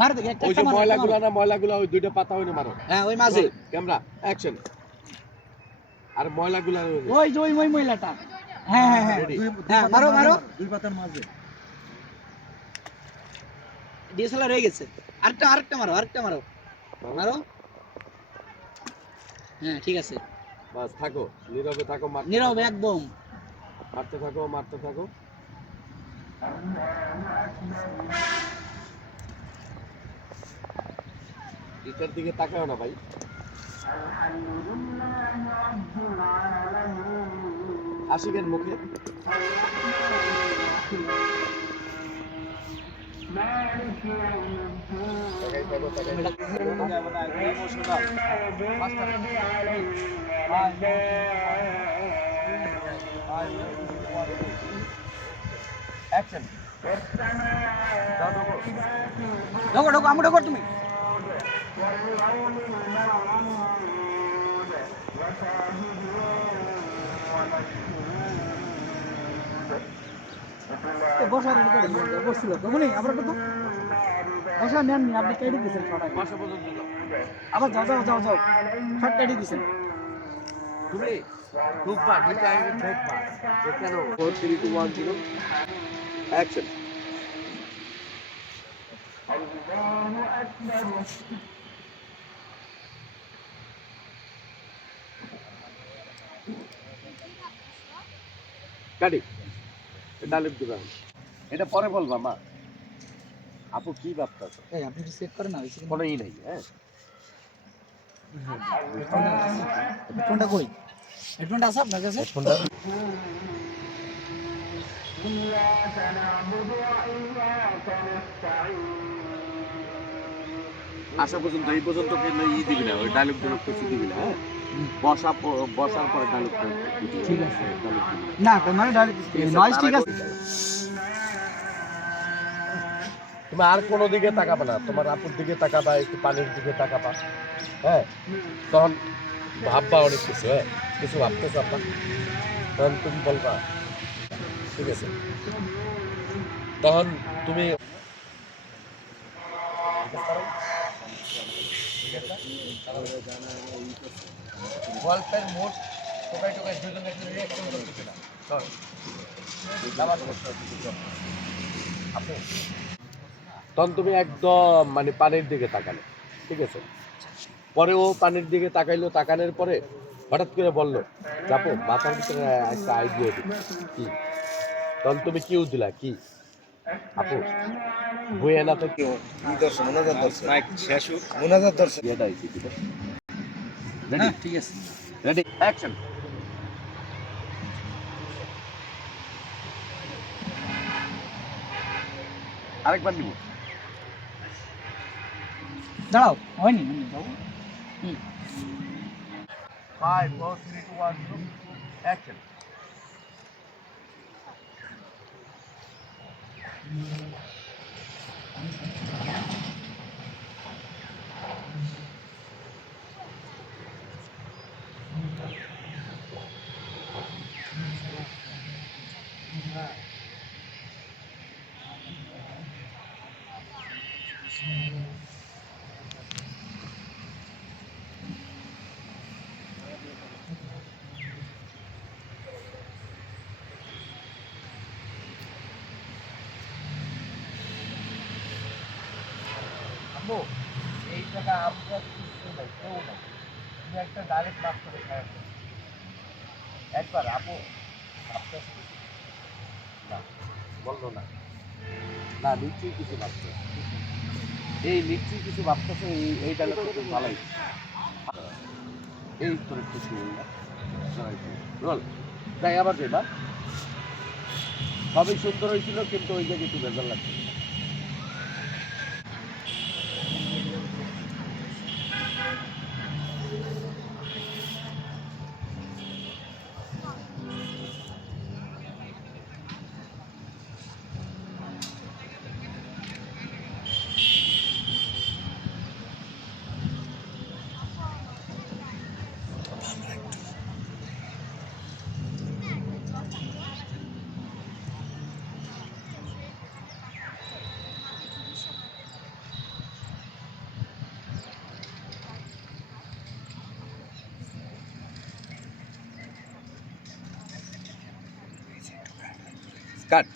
মারো দেখি একটা ওই যে ময়লাগুলো না ময়লাগুলো ওই দুইটা পাতা হইনে মারো। হ্যাঁ ওই মাঝে ক্যামেরা অ্যাকশন। আর ময়লাগুলো ওই যে ওই ময়লাটা। হ্যাঁ হ্যাঁ হ্যাঁ হ্যাঁ মারো মারো দুই পাতার মাঝে ডিএসএলআর হয়ে গেছে। আরেকটা মারো মারো। হ্যাঁ ঠিক আছে বাস থাকো নীরবে থাকো নীরব একদম মারতে থাকো এটার দিকে তাকাও না ভাই আশিকের মুখে অ্যাকশন ঢোকো আমি ঢোকো তুমি বসা রেডি করে বসছিল তখনই আবার তো বসা নেননি আপনি কেটে দিয়েছেন ছটায় বসা পর্যন্ত আবার যাও শর্ট কেটে দিয়েছেন তুমি ঢুকবা ঢুকে আগে দেখবা যে কেন 4 3 2 1 0 অ্যাকশন কাটি ডালিপ দিবা এটা পরে বলবা মা আপু কি ভাবতাছো এই আপনি চেক করেন না হইছে কোনো নাই হ্যাঁ হেডফোনটা কই হেডফোনটা আছে আপনার কাছে হেডফোনটা আসা পর্যন্ত এই পর্যন্ত কিন্তু দিবি না ওই ডায়লগ কিছু দিবি না হ্যাঁ বসার পরে ডায়লগ ঠিক আছে না মানে নয়েজ ঠিক আছে তুমি আর কোনো দিকে তাকাবে না তোমার আপুর দিকে তাকাবা একটু পানির দিকে তাকাবা হ্যাঁ তখন ভাববা অনেক কিছু হ্যাঁ কিছু ভাবতেছ আপা তখন তুমি বলবা ঠিক আছে তখন তুমি গল্পের মোট টোকাই দুজনের রিঅ্যাকশন করতেছে না তখন তুমি একদম মানে পানির দিকে তাকালে ঠিক আছে পরে ও পানির দিকে তাকানোর পরে হঠাৎ করে বললো যাবো মাথার ভিতরে একটা আইডিয়া দিই কি তখন তুমি কিউ দিলা কি আপু বইয়ে না থেকে ঠিক আছে রেডি অ্যাকশন আরেকবার নিব দাঁড়াও হয়নি বাবু 5 4 3 2 1 0 অ্যাকশন আম্মু এই জায়গা আমরা কিছু নাই কেউ নাই তুমি একটা ডাইরেক্ট মাপ করে খায় একবার আপু ভাবতেছি না বললো না না নিশ্চয়ই কিছু ভাবছে এই নিশ্চয়ই কিছু ভাবতেছে এই ডায়লগ খুব ভালোই এই করে খুশি রোল যাই আবার যাই বা সবই সুন্দর হয়েছিল কিন্তু ওই জায়গায় একটু ভেজাল লাগছে কাট